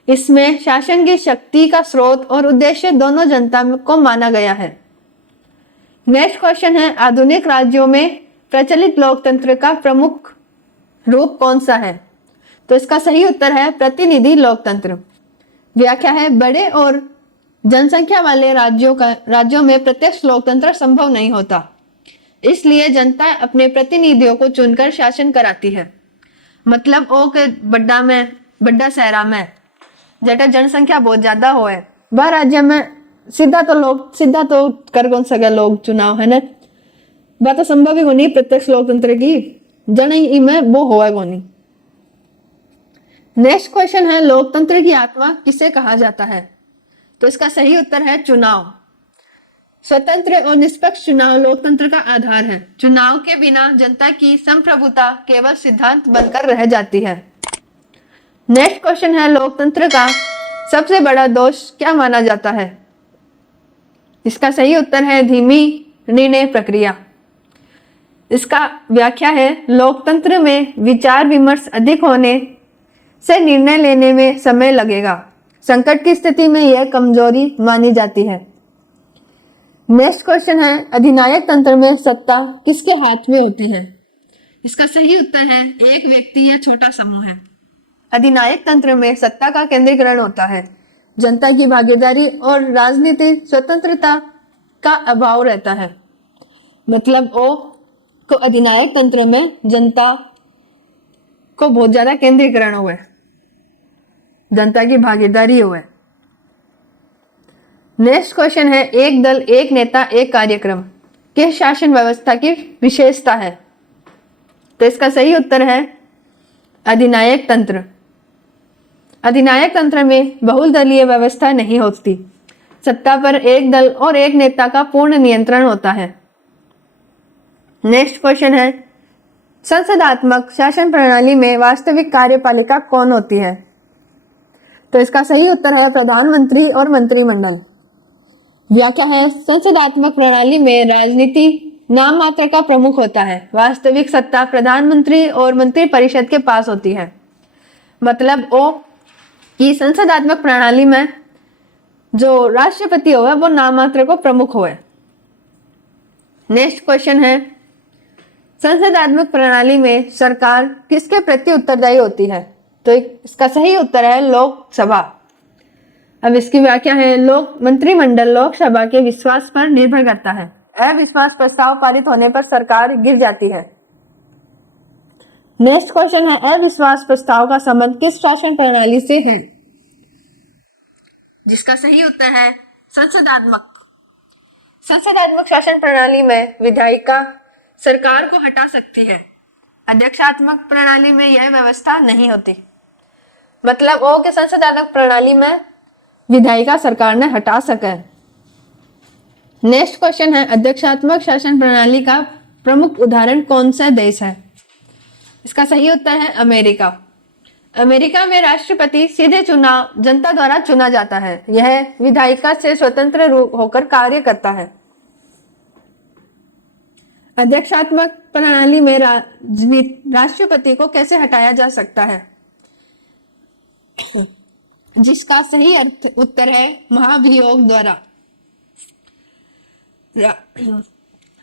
इसमें शासन की शक्ति का स्रोत और उद्देश्य दोनों जनता को माना गया है। नेक्स्ट क्वेश्चन है, आधुनिक राज्यों में प्रचलित लोकतंत्र का प्रमुख रूप कौन सा है? तो इसका सही उत्तर है प्रतिनिधि लोकतंत्र। व्याख्या है, बड़े और जनसंख्या वाले राज्यों में प्रत्यक्ष लोकतंत्र संभव नहीं होता, इसलिए जनता अपने प्रतिनिधियों को चुनकर शासन कराती है। मतलब ओ के बड़ा शहरा में जेटा जनसंख्या बहुत ज्यादा हो है, वह राज्य में सीधा तो कर कौन सके लोग चुनाव, है ना? वह तो संभव ही होनी प्रत्यक्ष लोकतंत्र की, जन ही में वो होगा कोनी। नेक्स्ट क्वेश्चन है, लोकतंत्र की आत्मा किसे कहा जाता है? तो इसका सही उत्तर है चुनाव। स्वतंत्र और निष्पक्ष चुनाव लोकतंत्र का आधार है। चुनाव के बिना जनता की संप्रभुता केवल सिद्धांत बनकर रह जाती है। नेक्स्ट क्वेश्चन है, लोकतंत्र का सबसे बड़ा दोष क्या माना जाता है? इसका सही उत्तर है धीमी निर्णय प्रक्रिया। इसका व्याख्या है, लोकतंत्र में विचार विमर्श अधिक होने से निर्णय लेने में समय लगेगा। संकट की स्थिति में यह कमजोरी मानी जाती है। नेक्स्ट क्वेश्चन है, अधिनायक तंत्र में सत्ता किसके हाथ में होती है? इसका सही उत्तर है एक व्यक्ति या छोटा समूह है। अधिनायक तंत्र में सत्ता का केंद्रीकरण होता है। जनता की भागीदारी और राजनीतिक स्वतंत्रता का अभाव रहता है। मतलब को अधिनायक तंत्र में जनता को बहुत ज्यादा केंद्रीकरण हुआ, जनता की भागीदारी हुआ। नेक्स्ट क्वेश्चन है, एक दल एक नेता एक कार्यक्रम किस शासन व्यवस्था की विशेषता है? तो इसका सही उत्तर है अधिनायक तंत्र। अधिनायक तंत्र में बहुदलीय व्यवस्था नहीं होती। सत्ता पर एक दल और एक नेता का पूर्ण नियंत्रण होता है। नेक्स्ट क्वेश्चन है, संसदात्मक शासन प्रणाली में वास्तविक कार्यपालिका कौन होती है? तो इसका सही उत्तर है प्रधानमंत्री और मंत्रिमंडल। व्याख्या है, संसदात्मक प्रणाली में राजनीति नाम मात्र का प्रमुख होता है। वास्तविक सत्ता प्रधानमंत्री और मंत्रिपरिषद के पास होती है। मतलब कि संसदात्मक प्रणाली में जो राष्ट्रपति हो वो नाम मात्र को प्रमुख हो। नेक्स्ट क्वेश्चन है, संसदात्मक प्रणाली में सरकार किसके प्रति उत्तरदायी होती है? तो इसका सही उत्तर है लोकसभा। अब इसकी व्याख्या है, मंत्रिमंडल लोकसभा के विश्वास पर निर्भर करता है। अविश्वास प्रस्ताव पारित होने पर सरकार गिर जाती है। नेक्स्ट क्वेश्चन है, अविश्वास प्रस्ताव का संबंध किस शासन प्रणाली से है? जिसका सही उत्तर है संसदात्मक। संसदात्मक शासन प्रणाली में विधायिका सरकार को हटा सकती है। अध्यक्षात्मक प्रणाली में यह व्यवस्था नहीं होती। मतलब कि संसदात्मक प्रणाली में विधायिका सरकार ने हटा सके। नेक्स्ट क्वेश्चन है, अध्यक्षात्मक शासन प्रणाली का प्रमुख उदाहरण कौन सा देश है? इसका सही उत्तर है अमेरिका। अमेरिका में राष्ट्रपति सीधे जनता द्वारा चुना जाता है। यह विधायिका से स्वतंत्र होकर कार्य करता है। अध्यक्षात्मक प्रणाली में राष्ट्रपति को कैसे हटाया जा सकता है? जिसका सही उत्तर है महाभियोग द्वारा।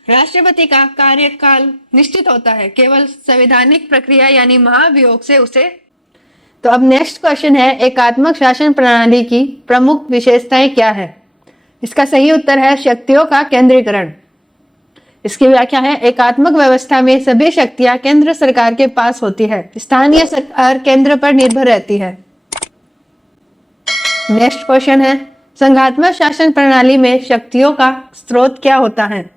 राष्ट्रपति का कार्यकाल निश्चित होता है केवल संवैधानिक प्रक्रिया यानी महाभियोग से उसे। तो अब नेक्स्ट क्वेश्चन है, एकात्मक शासन प्रणाली की प्रमुख विशेषताएं क्या है? इसका सही उत्तर है शक्तियों का केंद्रीकरण। इसकी व्याख्या है, एकात्मक व्यवस्था में सभी शक्तियां केंद्र सरकार के पास होती है। स्थानीय सरकार केंद्र पर निर्भर रहती है। नेक्स्ट क्वेश्चन है, संघात्मक शासन प्रणाली में शक्तियों का स्रोत क्या होता है?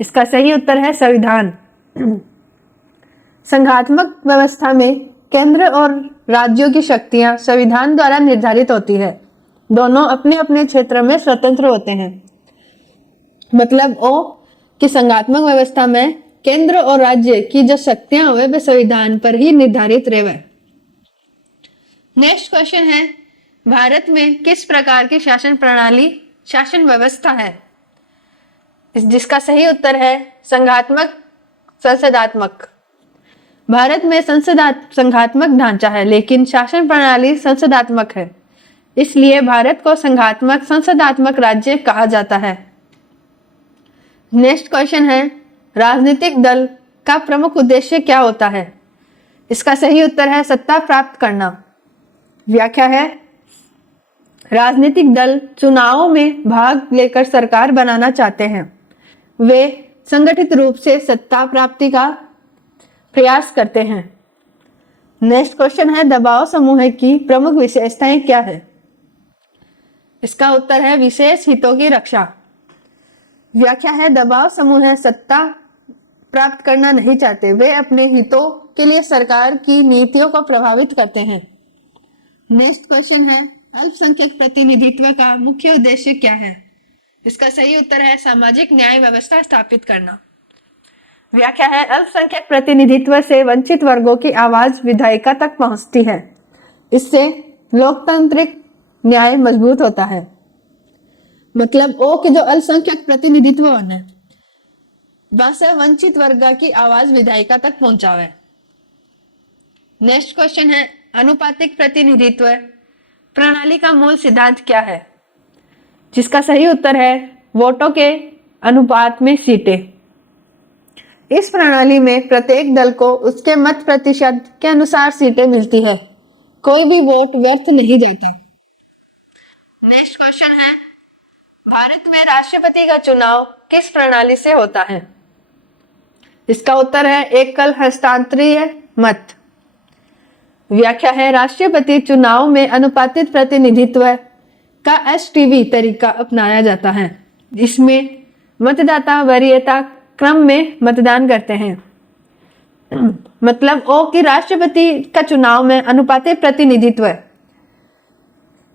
इसका सही उत्तर है संविधान। संघात्मक व्यवस्था में केंद्र और राज्यों की शक्तियां संविधान द्वारा निर्धारित होती है। दोनों अपने अपने क्षेत्र में स्वतंत्र होते हैं। मतलब कि संघात्मक व्यवस्था में केंद्र और राज्य की जो शक्तियां हुए वे संविधान पर ही निर्धारित रहे। नेक्स्ट क्वेश्चन है, भारत में किस प्रकार की शासन प्रणाली, शासन व्यवस्था है? जिसका सही उत्तर है संघात्मक संसदात्मक। भारत में संघात्मक ढांचा है, लेकिन शासन प्रणाली संसदात्मक है, इसलिए भारत को संघात्मक संसदात्मक राज्य कहा जाता है। नेक्स्ट क्वेश्चन है, राजनीतिक दल का प्रमुख उद्देश्य क्या होता है? इसका सही उत्तर है सत्ता प्राप्त करना। व्याख्या है, राजनीतिक दल चुनावों में भाग लेकर सरकार बनाना चाहते हैं। वे संगठित रूप से सत्ता प्राप्ति का प्रयास करते हैं। नेक्स्ट क्वेश्चन है, दबाव समूह की प्रमुख विशेषताएं क्या है? इसका उत्तर है विशेष हितों की रक्षा। व्याख्या है, दबाव समूह सत्ता प्राप्त करना नहीं चाहते, वे अपने हितों के लिए सरकार की नीतियों को प्रभावित करते हैं। नेक्स्ट क्वेश्चन है, अल्पसंख्यक प्रतिनिधित्व का मुख्य उद्देश्य क्या है? इसका सही उत्तर है सामाजिक न्याय व्यवस्था स्थापित करना। व्याख्या है, अल्पसंख्यक प्रतिनिधित्व से वंचित वर्गों की आवाज विधायिका तक पहुंचती है, इससे लोकतांत्रिक न्याय मजबूत होता है। मतलब ओ कि जो अल्पसंख्यक प्रतिनिधित्व है बस वंचित वर्ग की आवाज विधायिका तक पहुंचावे। नेक्स्ट क्वेश्चन है, अनुपातिक प्रतिनिधित्व प्रणाली का मूल सिद्धांत क्या है? जिसका सही उत्तर है वोटों के अनुपात में सीटें। इस प्रणाली में प्रत्येक दल को उसके मत प्रतिशत के अनुसार सीटें मिलती है, कोई भी वोट व्यर्थ नहीं जाता। नेक्स्ट क्वेश्चन है, भारत में राष्ट्रपति का चुनाव किस प्रणाली से होता है? इसका उत्तर है एकल हस्तांतरीय मत। व्याख्या है, राष्ट्रपति चुनाव में अनुपातित प्रतिनिधित्व का एसटीवी तरीका अपनाया जाता है। इसमें मतदाता वरीयता क्रम में मतदान करते हैं। मतलब ओ कि राष्ट्रपति का चुनाव में अनुपातित प्रतिनिधित्व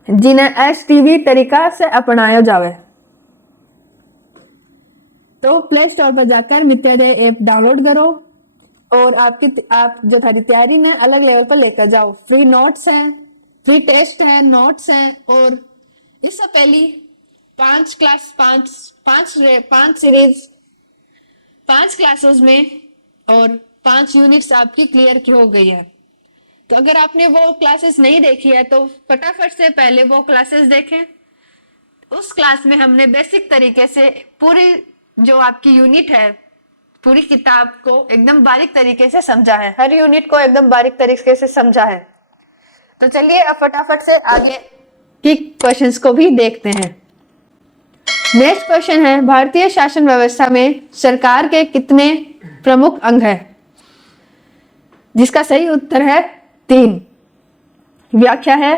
जिन्हें एसटीवी तरीका से अपनाया जावे। तो प्ले स्टोर पर जाकर मित्रोदय ऐप डाउनलोड करो और आप जो थारी तैयारी ने अलग लेवल पर लेकर जाओ। फ्री नोट्स हैं, फ्री टेस्ट है, नोट्स हैं और इससे पहली 5 सीरीज 5 क्लासेस में और 5 यूनिट्स आपकी क्लियर की हो गई है। तो अगर आपने वो क्लासेस नहीं देखी है तो फटाफट से पहले वो क्लासेस देखें। उस क्लास में हमने बेसिक तरीके से पूरी जो आपकी यूनिट है पूरी किताब को एकदम बारीक तरीके से समझा है, हर यूनिट को एकदम बारीक तरीके से समझा है। तो चलिए अब फटाफट से आगे की क्वेश्चंस को भी देखते हैं। नेक्स्ट क्वेश्चन है, भारतीय शासन व्यवस्था में सरकार के कितने प्रमुख अंग हैं? जिसका सही उत्तर है 3। व्याख्या है,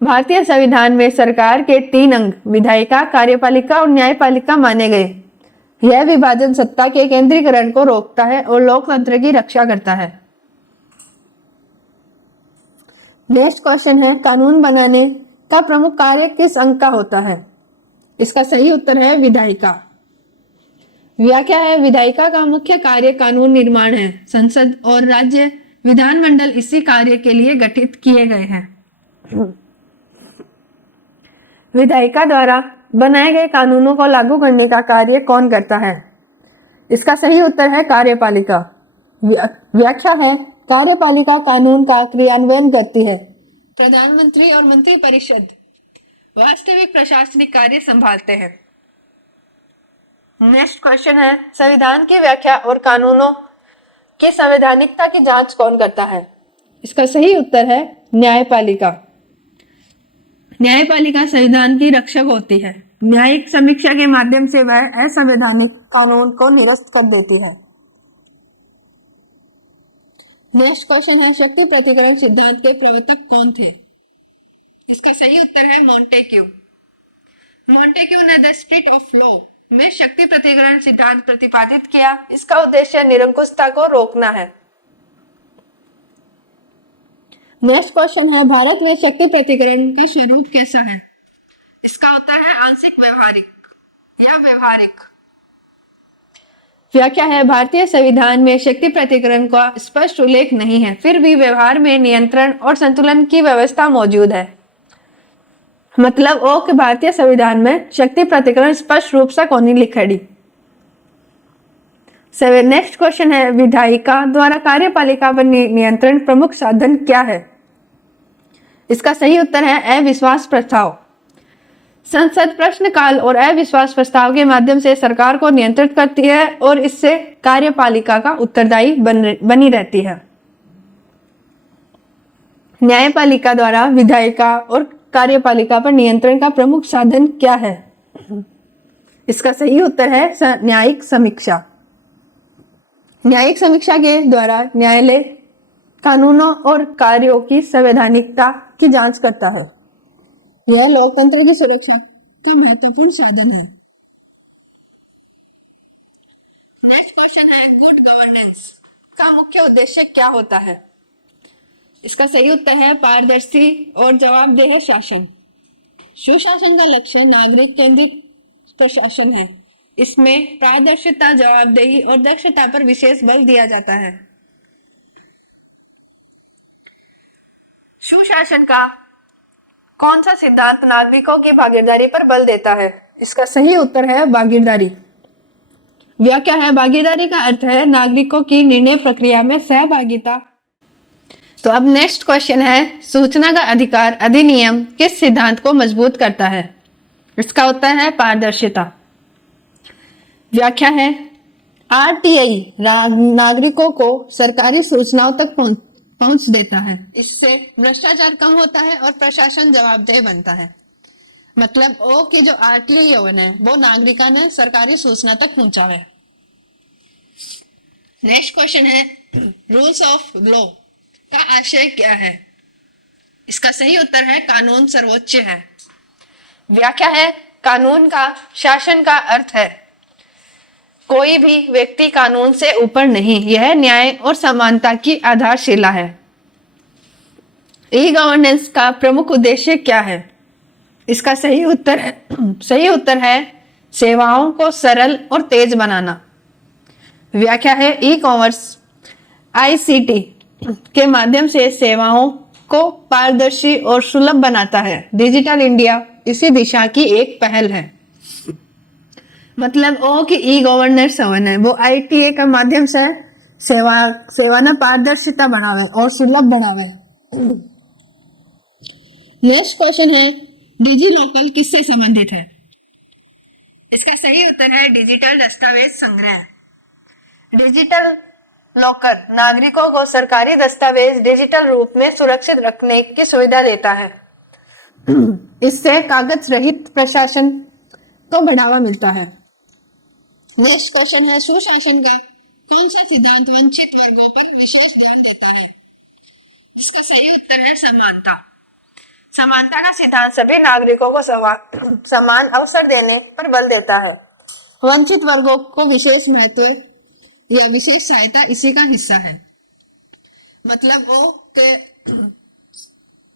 भारतीय संविधान में सरकार के 3 अंग विधायिका, कार्यपालिका और न्यायपालिका माने गए। यह विभाजन सत्ता के केंद्रीकरण को रोकता है और लोकतंत्र की रक्षा करता है। नेक्स्ट क्वेश्चन है, कानून बनाने का प्रमुख कार्य किस अंग का होता है? इसका सही उत्तर है विधायिका। व्याख्या है, विधायिका का मुख्य कार्य कानून निर्माण है। संसद और राज्य विधानमंडल इसी कार्य के लिए गठित किए गए हैं। विधायिका द्वारा बनाए गए कानूनों को लागू करने का कार्य कौन करता है? इसका सही उत्तर है कार्यपालिका। व्याख्या है, कार्यपालिका कानून का क्रियान्वयन करती है। प्रधानमंत्री और मंत्रिपरिषद वास्तविक प्रशासनिक कार्य संभालते हैं। नेक्स्ट क्वेश्चन है, संविधान की व्याख्या और कानूनों की संवैधानिकता की जांच कौन करता है? इसका सही उत्तर है न्यायपालिका। न्यायपालिका संविधान की रक्षक होती है। न्यायिक समीक्षा के माध्यम से वह असंवैधानिक कानून को निरस्त कर देती है। नेक्स्ट क्वेश्चन है, शक्ति प्रतिकरण सिद्धांत के प्रवर्तक कौन थे? इसका सही उत्तर है मॉन्टेक्यू। मॉन्टेक्यू ने द स्पिरिट ऑफ लॉ में शक्ति प्रतिकरण सिद्धांत प्रतिपादित किया। इसका उद्देश्य निरंकुशता को रोकना है। नेक्स्ट क्वेश्चन है, भारत में शक्ति प्रतिकरण का स्वरूप कैसा है? इसका उत्तर है आंशिक व्यवहारिक या व्यवहारिक। व्याख्या है भारतीय संविधान में शक्ति प्रतिकरण का स्पष्ट उल्लेख नहीं है, फिर भी व्यवहार में नियंत्रण और संतुलन की व्यवस्था मौजूद है। मतलब ओ कि भारतीय संविधान में शक्ति प्रतिकरण स्पष्ट रूप से कोनी लिखड़ी। नेक्स्ट क्वेश्चन है विधायिका द्वारा कार्यपालिका पर नियंत्रण प्रमुख साधन क्या है? इसका सही उत्तर है अविश्वास प्रस्ताव। संसद प्रश्नकाल और अविश्वास प्रस्ताव के माध्यम से सरकार को नियंत्रित करती है और इससे कार्यपालिका का उत्तरदायी बनी रहती है। न्यायपालिका द्वारा विधायिका और कार्यपालिका पर नियंत्रण का प्रमुख साधन क्या है? इसका सही उत्तर है न्यायिक समीक्षा। न्यायिक समीक्षा के द्वारा न्यायालय कानूनों और कार्यों की संवैधानिकता की जांच करता है। यह लोकतंत्र की सुरक्षा का महत्वपूर्ण साधन है। नेक्स्ट क्वेश्चन है गुड गवर्नेंस का मुख्य उद्देश्य क्या होता है? इसका सही उत्तर है पारदर्शी और जवाबदेह शासन। सुशासन का लक्ष्य नागरिक केंद्रित प्रशासन है। इसमें पारदर्शिता, जवाबदेही और दक्षता पर विशेष बल दिया जाता है। सुशासन का कौन सा सिद्धांत नागरिकों की भागीदारी पर बल देता है? इसका सही उत्तर है भागीदारी। व्याख्या है भागीदारी का अर्थ है नागरिकों की निर्णय प्रक्रिया में सहभागिता। तो अब नेक्स्ट क्वेश्चन है सूचना का अधिकार अधिनियम किस सिद्धांत को मजबूत करता है? इसका उत्तर है पारदर्शिता। व्याख्या है आरटीआई नागरिकों को सरकारी सूचनाओं तक पहुंच देता है। इससे भ्रष्टाचार कम होता है और प्रशासन जवाबदेह बनता है। मतलब ओ की जो आरटीआई है वो नागरिका ने सरकारी सूचना तक पहुंचावे। नेक्स्ट क्वेश्चन है रूल्स ऑफ लॉ का आशय क्या है? इसका सही उत्तर है कानून सर्वोच्च है। व्याख्या है कानून का शासन का अर्थ है कोई भी व्यक्ति कानून से ऊपर नहीं। यह न्याय और समानता की आधारशिला है। ई गवर्नेंस का प्रमुख उद्देश्य क्या है? इसका सही उत्तर है सेवाओं को सरल और तेज बनाना। व्याख्या है ई कॉमर्स आईसीटी के माध्यम से सेवाओं को पारदर्शी और सुलभ बनाता है। डिजिटल इंडिया इसी दिशा की एक पहल है। मतलब ओ कि ई गवर्नेंस है वो आईटीए के माध्यम से सेवा ना पारदर्शिता बढ़ावे और सुलभ बढ़ावे। नेक्स्ट क्वेश्चन है डिजी लॉकर किससे संबंधित है? इसका सही उत्तर है डिजिटल दस्तावेज संग्रह। डिजिटल लॉकर नागरिकों को सरकारी दस्तावेज डिजिटल रूप में सुरक्षित रखने की सुविधा देता है। इससे कागज रहित प्रशासन को बढ़ावा मिलता है। नेक्स्ट क्वेश्चन है सुशासन का कौन सा सिद्धांत वंचित वर्गों पर विशेष ध्यान देता है? इसका सही उत्तर है समानता। समानता का सिद्धांत सभी नागरिकों को समान अवसर देने पर बल देता है। वंचित वर्गों को विशेष महत्व या विशेष सहायता इसी का हिस्सा है। मतलब वो के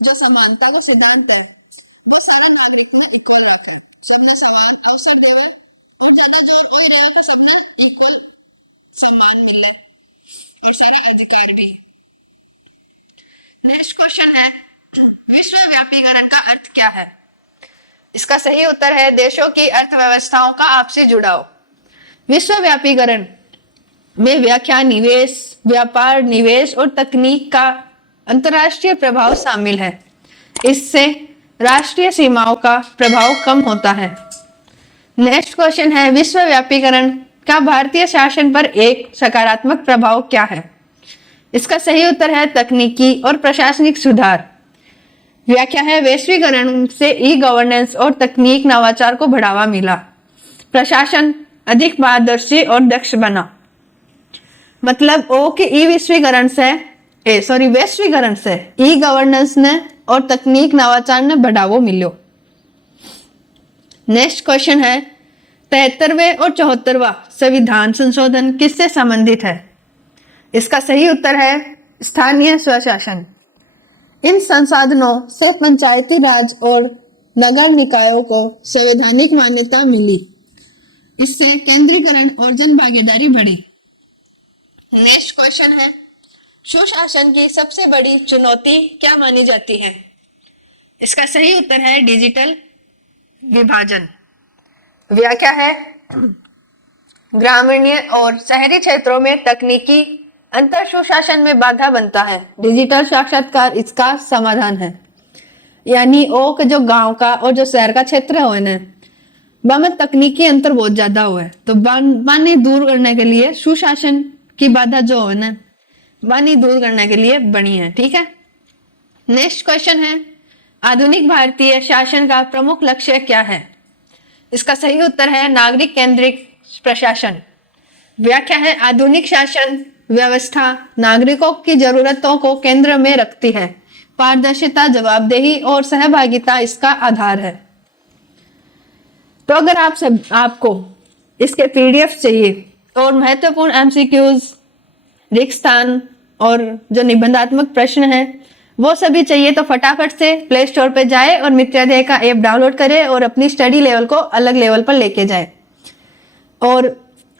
जो समानता का सिद्धांत है वो सारे नागरिकों में इक्वल रखे, सबने समान अवसर देवे और ज्यादा जो कोई रहेगा सबने इक्वल सम्मान मिले और सारा अधिकार भी। नेक्स्ट क्वेश्चन है विश्वव्यापीकरण का अर्थ क्या है? इसका सही उत्तर है देशों की अर्थव्यवस्थाओं का आपसी जुड़ाव। विश्वव्यापीकरण में व्याख्या निवेश, व्यापार, निवेश और तकनीक का अंतर्राष्ट्रीय प्रभाव शामिल है। इससे राष्ट्रीय सीमाओं का प्रभाव कम होता है। नेक्स्ट क्वेश्चन है विश्वव्यापीकरण का भारतीय शासन पर एक सकारात्मक प्रभाव क्या है? इसका सही उत्तर है तकनीकी और प्रशासनिक सुधार। व्याख्या है वैश्वीकरण से ई गवर्नेंस और तकनीक नवाचार को बढ़ावा मिला। प्रशासन अधिक पारदर्शी और दक्ष बना। मतलब ओ कि वैश्वीकरण से ई गवर्नेंस ने और तकनीक नवाचार ने बढ़ावो मिलो। नेक्स्ट क्वेश्चन है 73वें और 74वां संविधान संशोधन किससे संबंधित है? इसका सही उत्तर है स्थानीय स्वशासन। इन संसाधनों से पंचायती राज और नगर निकायों को संवैधानिक मान्यता मिली। इससे केंद्रीकरण और जन भागीदारी बढ़ी। नेक्स्ट क्वेश्चन है, सुशासन की सबसे बड़ी चुनौती क्या मानी जाती है? इसका सही उत्तर है डिजिटल विभाजन। व्याख्या है, ग्रामीण और शहरी क्षेत्रों में तकनीकी अंतर सुशासन में बाधा बनता है। डिजिटल साक्षरता इसका समाधान है। यानी ओ के जो गांव का और जो शहर का क्षेत्र हो ना, में तकनीकी अंतर बहुत ज्यादा हुआ है, तो बानी दूर करने के लिए सुशासन की बाधा जो है ना, बानी दूर करने के लिए बनी है। ठीक है। नेक्स्ट क्वेश्चन है, आधुनिक भारतीय शासन का प्रमुख लक्ष्य क्या है? इसका सही उत्तर है नागरिक केंद्रित प्रशासन। व्याख्या है, आधुनिक शासन व्यवस्था नागरिकों की जरूरतों को केंद्र में रखती है। पारदर्शिता, जवाबदेही और सहभागिता इसका आधार है। तो अगर आपको इसके पीडीएफ चाहिए और महत्वपूर्ण एमसीक्यूज, रिक्त स्थान और जो निबंधात्मक प्रश्न है वो सभी चाहिए, तो फटाफट से प्ले स्टोर पे जाए और मित्राध्याय का ऐप डाउनलोड करे और अपनी स्टडी लेवल को अलग लेवल पर लेके जाए। और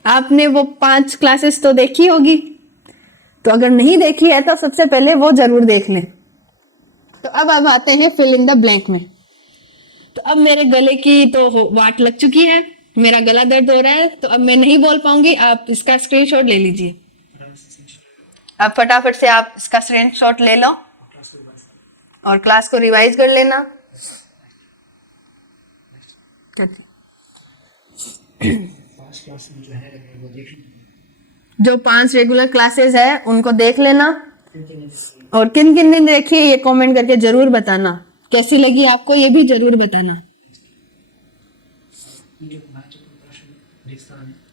आपने वो 5 क्लासेस तो देखी होगी, तो अगर नहीं देखी है तो सबसे पहले वो जरूर देख लें। तो अब आते हैं फिल इन द ब्लैंक में। तो अब मेरे गले की तो वाट लग चुकी है, मेरा गला दर्द हो रहा है, तो अब मैं नहीं बोल पाऊंगी। आप इसका स्क्रीनशॉट ले लीजिए। अब फटाफट से आप इसका स्क्रीनशॉट ले लो और क्लास को रिवाइज कर लेना। जो 5 रेगुलर क्लासेस है उनको देख लेना, और किन किन दिन देखिए ये कमेंट करके जरूर बताना। कैसी लगी आपको ये भी जरूर बताना।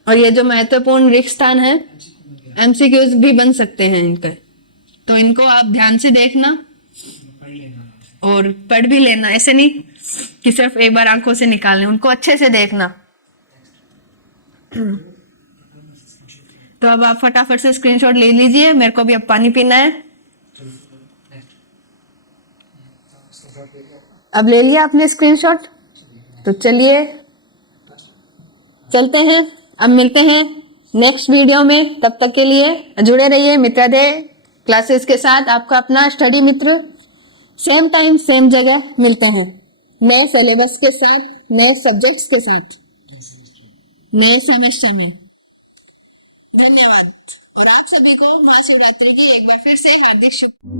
और ये जो महत्वपूर्ण रिक्त स्थान है, एमसीक्यूज भी बन सकते हैं इनका, तो इनको आप ध्यान से देखना और पढ़ भी लेना। ऐसे नहीं कि सिर्फ एक बार आंखों से निकालने, उनको अच्छे से देखना। तो अब आप फटाफट से स्क्रीनशॉट ले लीजिए, मेरे को भी अब पानी पीना है। अब ले लिया आपने स्क्रीनशॉट, तो चलिए चलते हैं। अब मिलते हैं नेक्स्ट वीडियो में, तब तक के लिए जुड़े रहिए मित्राध्याय क्लासेस के साथ। आपका अपना स्टडी मित्र, सेम टाइम सेम जगह मिलते हैं, नए सिलेबस के साथ, नए सब्जेक्ट्स के साथ, नए सेमेस्टर में। धन्यवाद और आप सभी को महाशिवरात्रि की एक बार फिर से हार्दिक शुभ